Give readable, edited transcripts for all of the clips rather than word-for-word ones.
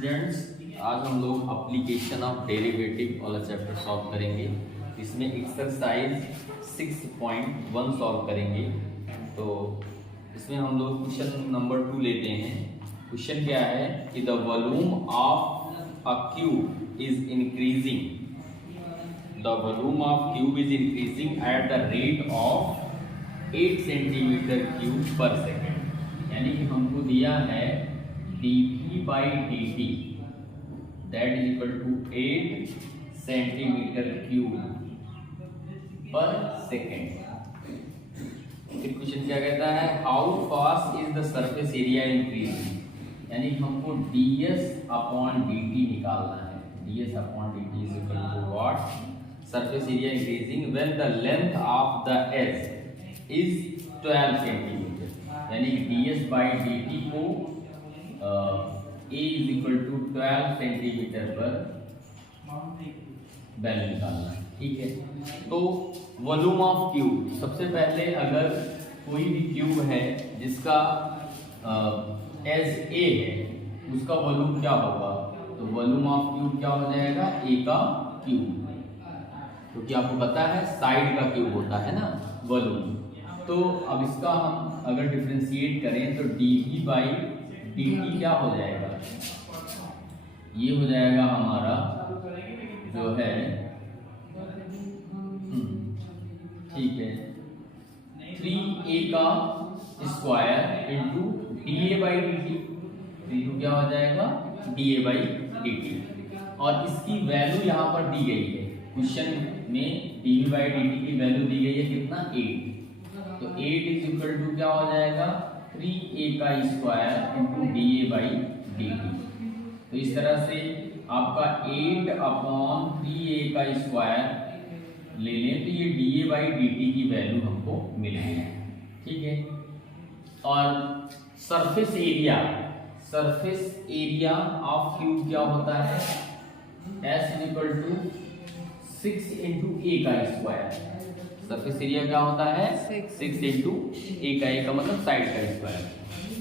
Students, आज हम लोग एप्लीकेशन ऑफ डेरिवेटिव वाला चैप्टर सॉल्व करेंगे। इसमें एक्सरसाइज 6.1 सॉल्व करेंगे। तो इसमें हम लोग क्वेश्चन नंबर 2 लेते हैं। क्वेश्चन क्या है कि the volume of a cube is increasing, the volume of cube is increasing at the rate of 8 centimetre cube पर सेकेंड। यानी कि हमको दिया है dv by dt that is equal to 8 centimetre cube पर सेकेंड। फिर क्वेश्चन क्या कहता है, how fast is the surface area increasing. यानी हमको ds अपॉन dt निकालना है। ds upon dt is equal to what, surface area increasing when the length of the edge is 12 centimetre. यानी कि ds बाई dt को a is equal to 12 centimetre पर value निकालना है। ठीक है, तो वॉल्यूम ऑफ क्यूब, सबसे पहले अगर कोई भी क्यूब है जिसका एज a है, उसका वॉल्यूम क्या होगा, तो वॉल्यूम ऑफ क्यूब क्या हो जाएगा, a का क्यूब। क्योंकि आपको पता है साइड का क्यूब होता है ना वॉल्यूम। तो अब इसका हम अगर डिफरेंशिएट करें तो dv बाई dt क्या हो जाएगा, ये हो जाएगा हमारा जो है ठीक है 3a का square into da by dt। Into क्या हो जाएगा, da बाई dt। और इसकी वैल्यू यहाँ पर दी गई है क्वेश्चन में, dv बाई dt की वैल्यू दी गई है कितना, 8। तो 8 इज इक्वल टू क्या हो जाएगा, 3a का square into da by dt। तो इस तरह से आपका 8 अपॉन 3a का स्क्वायर ले लें तो ये da बाई dt की वैल्यू हमको मिलेगी। ठीक है, और सरफेस एरिया ऑफ क्यूब क्या होता है, s is equal to 6 into a का स्क्वायर। सरफेस एरिया क्या होता है, 6 इंटू a का मतलब साइड का स्क्वायर।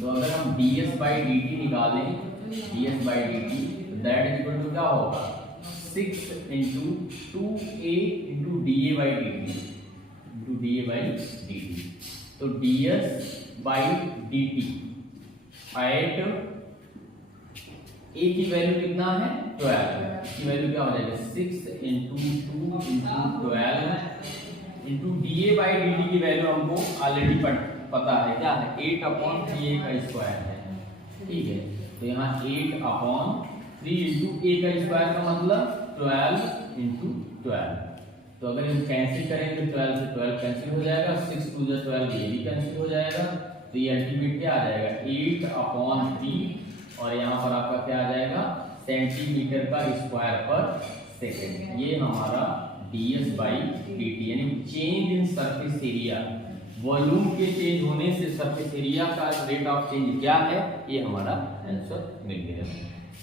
तो अगर हम ds बाई dt निकालें, ds by dt that is equal to क्या होगा, 6 into 2a into da by dt into da by dt। तो ds by dt at a की वैल्यू कितना है, 12 की वैल्यू क्या हो जाएगा, 6 into 2 into 12 into da by dt की वैल्यू हमको ऑलरेडी पता है, क्या है, 8 अपॉन 3a का स्क्वायर है। ठीक है, तो यहाँ 8 अपॉन 3 इंटू a का स्क्वायर का मतलब 12 इंटू 12। तो अगर हम कैंसिल करेंगे 12 से 12 कैंसिल हो जाएगा, 6 टू 12 ये भी कैंसिल हो जाएगा। तो ये अल्टीमेट क्या आ जाएगा, 8 अपॉन 3 और यहाँ पर आपका क्या आ जाएगा, सेंटीमीटर का स्क्वायर पर सेकेंड। ये हमारा ds बाई dt यानी change in surface area, volume के चेंज होने से सरफेस एरिया का रेट ऑफ चेंज क्या है, ये हमारा आंसर मिल गया।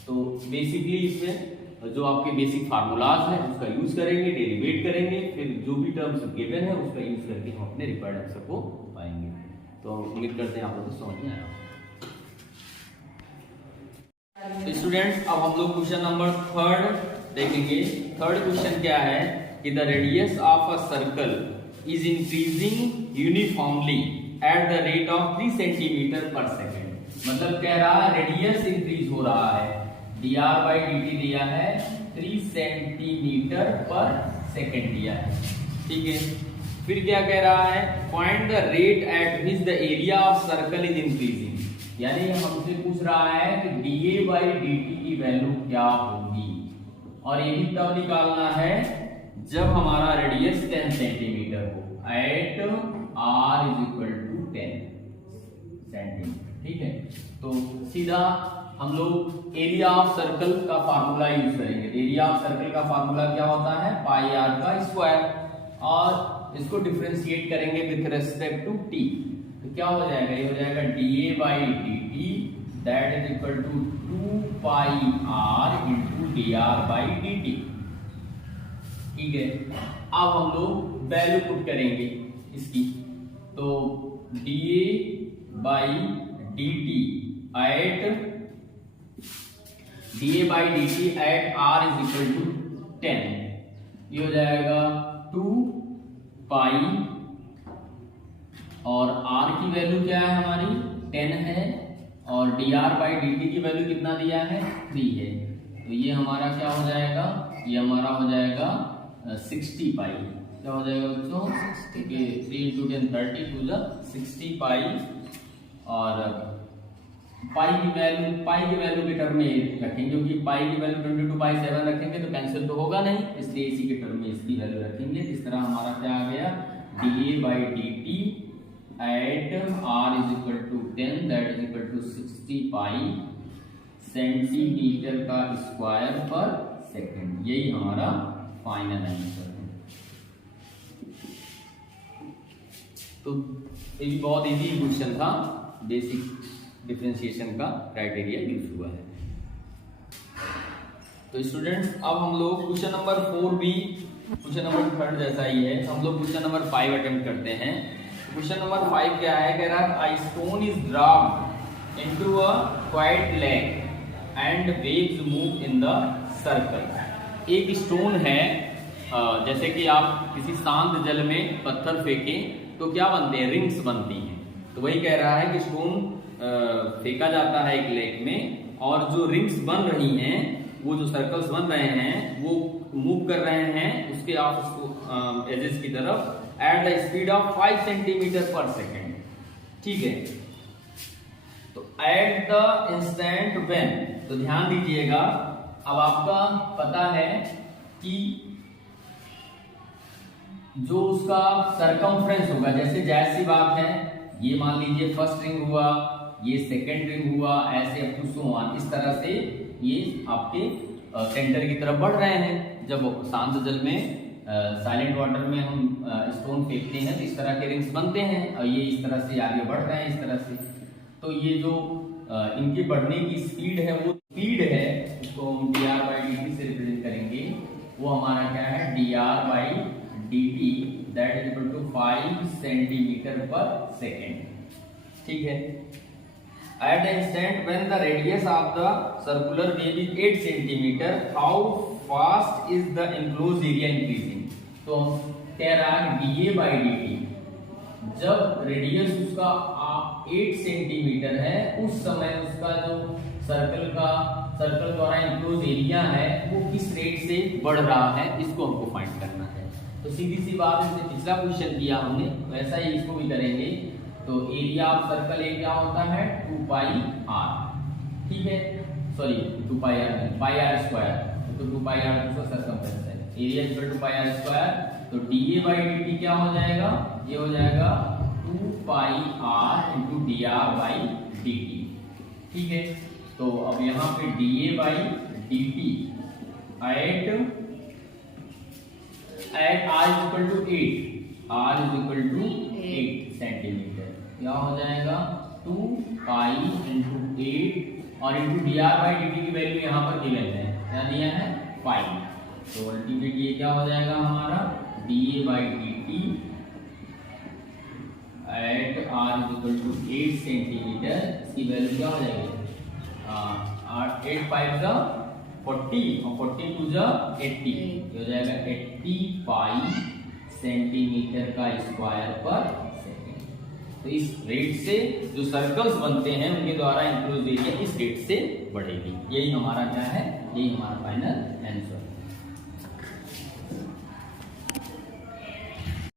तो बेसिकली इसमें जो आपके बेसिक फार्मूलाज हैं उसका यूज करेंगे, डेरिवेट करेंगे, फिर जो भी टर्म्स गिवन है उसका यूज करके हम अपने रिक्वायर्ड आंसर को पाएंगे। तो उम्मीद करते हैं आप लोगों को समझ में आया। तो स्टूडेंट्स, अब हम लोग क्वेश्चन नंबर 3 देखेंगे। थर्ड क्वेश्चन क्या है कि the radius of a circle is increasing uniformly at the rate of 3 centimetre पर सेकेंड। मतलब कह रहा है रेडियस इंक्रीज हो रहा है, dr बाई dt दिया है 3 सेंटीमीटर पर सेकेंड दिया है। ठीक है, फिर क्या कह रहा है, find the rate at which the area of circle is increasing. यानी हमसे पूछ रहा है कि da बाई dt की वैल्यू क्या होगी, और ये भी तब निकालना है जब हमारा रेडियस 10 सेंटीमीटर हो, at r is equal to 10 centimetre. ठीक है, तो सीधा हम लोग एरिया ऑफ सर्कल का फार्मूला यूज करेंगे। एरिया ऑफ सर्कल का फार्मूला क्या होता है, पाई r का स्क्वायर, और इसको डिफरेंशिएट करेंगे विथ रेस्पेक्ट टू t। तो क्या हो जाएगा, ये हो जाएगा da by dt that is equal to 2 pi r into dr by dt। ठीक है, अब हम लोग वैल्यू पुट करेंगे इसकी। तो da by dt at dA by dt at r is equal to 10, ये हो जाएगा 2 पाई, और r की वैल्यू क्या है हमारी 10 है, और dr by dt की वैल्यू कितना दिया है 3 है, तो ये हमारा क्या हो जाएगा, ये हमारा हो जाएगा 60 पाई। क्या हो जाएगा बच्चों, 3 into 10 30 to the 60 पाई, और पाई की वैल्यू के टर्म में रखेंगे, क्योंकि पाई की वैल्यू 22 पाई 7 रखेंगे तो कैंसिल तो होगा नहीं, इसलिए इसी के टर्म में इसकी वैल्यू रखेंगे। इस तरह हमारा क्या आ गया, dA by dt at r is equal to 10 that is equal to 60 pi centimetre का स्क्वायर पर सेकंड, यही हमारा फाइनल आंसर है। तो ये भी बहुत इजी क्वेश्चन था, बेसिक डिफरेंशिएशन का क्राइटेरिया यूज हुआ है। तो स्टूडेंट्स अब हम लोग क्वेश्चन नंबर 4 भी क्वेश्चन नंबर 3 जैसा ही है, हम लोग क्वेश्चन नंबर 5 अटेम्प्ट करते हैं। क्वेश्चन नंबर 5 क्या है, कह रहा है a stone is dropped into a quiet lake and waves move in the circle। एक स्टोन है, जैसे कि आप किसी शांत जल में पत्थर फेंकें तो क्या बनते हैं, रिंग्स बनती हैं, तो वही कह रहा है कि स्टोन फेंका जाता है एक लेक में, और जो रिंग्स बन रही हैं, वो जो सर्कल्स बन रहे हैं वो मूव कर रहे हैं उसके ऑफ एजेस की तरफ at the speed of 5 centimetre पर सेकेंड। ठीक है, तो एट द इंस्टेंट व्हेन, तो ध्यान दीजिएगा, अब आपका पता है कि जो उसका सरकमफ्रेंस होगा, जैसे जायज सी बात है, ये मान लीजिए फर्स्ट रिंग हुआ, ये सेकंड रिंग हुआ, ऐसे अप टू सो ऑन, इस तरह से ये आपके सेंटर की तरफ बढ़ रहे हैं। जब शांत जल में साइलेंट वाटर में हम स्टोन फेंकते हैं तो इस तरह के रिंग्स बनते हैं, और ये इस तरह से आगे बढ़ रहे हैं इस तरह से। तो ये जो इनके बढ़ने की स्पीड है, वो स्पीड है, उसको हम dr by dt से रिप्रेजेंट करेंगे, वो हमारा क्या है, dr by dt that is equal to 5 centimetre पर सेकेंड। ठीक है, at the instant when the radius of the circular wave is 8 centimeter, how fast is the enclosed area increasing। तो हम कह रहा है dA by dt, जब radius उसका 8 सेंटीमीटर है, उस समय उसका जो सर्कल द्वारा इंक्लोज एरिया है वो किस रेट से बढ़ रहा है, इसको हमको फाइंड करना है। तो सीधी सी बात, इससे पिछला क्वेश्चन किया हमने, वैसा ही इसको भी करेंगे। तो एरिया ऑफ सर्कल ए क्या होता है, 2 पाई r। ठीक है, sorry 2 pi r, pi r square, तो 2 पाई r उसका सर्कमफ्रेंस है, area equal to pi r square. तो dA by dt क्या हो जाएगा, ये हो जाएगा 2 pi r into dr by dt। ठीक है, तो अब यहाँ पे dA by dt at r is equal to 8 centimetre, क्या हो जाएगा 2 पाई into 8, और into dr by dt की वैल्यू यहाँ पर गिवन है, क्या दिया है 5। तो अल्टीमेट ये क्या हो जाएगा हमारा, dA by dt at r is equal to 8 centimetre, इसकी वैल्यू क्या हो जाएगी, 8 5 जा 40 और 40 2 जा 80, ये हो जाएगा 80 पाई सेंटीमीटर का स्क्वायर पर सेकेंड। तो इस रेट से जो सर्कल्स बनते हैं उनके द्वारा इंक्लोज एरिया इस रेट से बढ़ेगी। यही हमारा क्या है, यही हमारा फाइनल आंसर है।